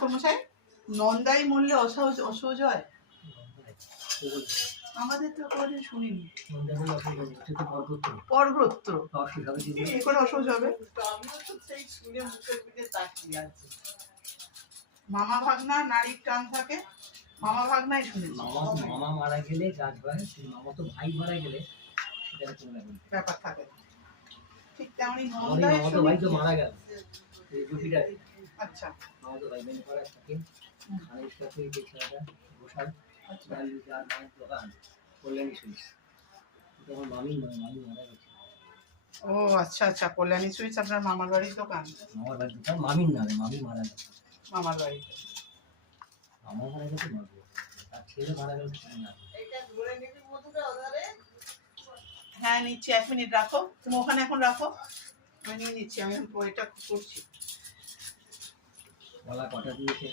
ঠাকুরমশাই? নন্দাই মূল্যে অসহজ হয়? আমাদের তো কোনোদিন শুনিনি। পরগোত্র কি করে অসহজ হবে? মামা ভাগনা নারীর টান থাকে, মামা ভাগনাই শুনেছি। মামা মারা গেলে গাছ বাড়ে, মামা তো ভাই মারা গেলে সেটা কোনো ব্যাপার থাকে। ঠিক তেমনি মামা তো ভাই তো মারা গেল এই জুপিটারে। আচ্ছা, মামা তো ভাই বেনে করা থাকে খালের সাথে যে ছেলেটা বসাল ডালি যার মায়ের দোকান কল্যাণী সুইচ, তখন মামি মারা গেছে। ও আচ্ছা আচ্ছা, কল্যাণী সুইটস আপনার মামার বাড়ির দোকান? মামার বাড়ির দোকান মামির নামে, মামি মারা গেছে। মামার বাড়িতে মামা মারা গেছে মারবো, আর ছেলে মারা গেল না। হ্যাঁ নিচ্ছি, 1 মিনিট রাখো, তুমি ওখানে এখন রাখো, আমি নিয়ে নিচ্ছি, আমি এটা করছি। গলা কটা দিয়েছে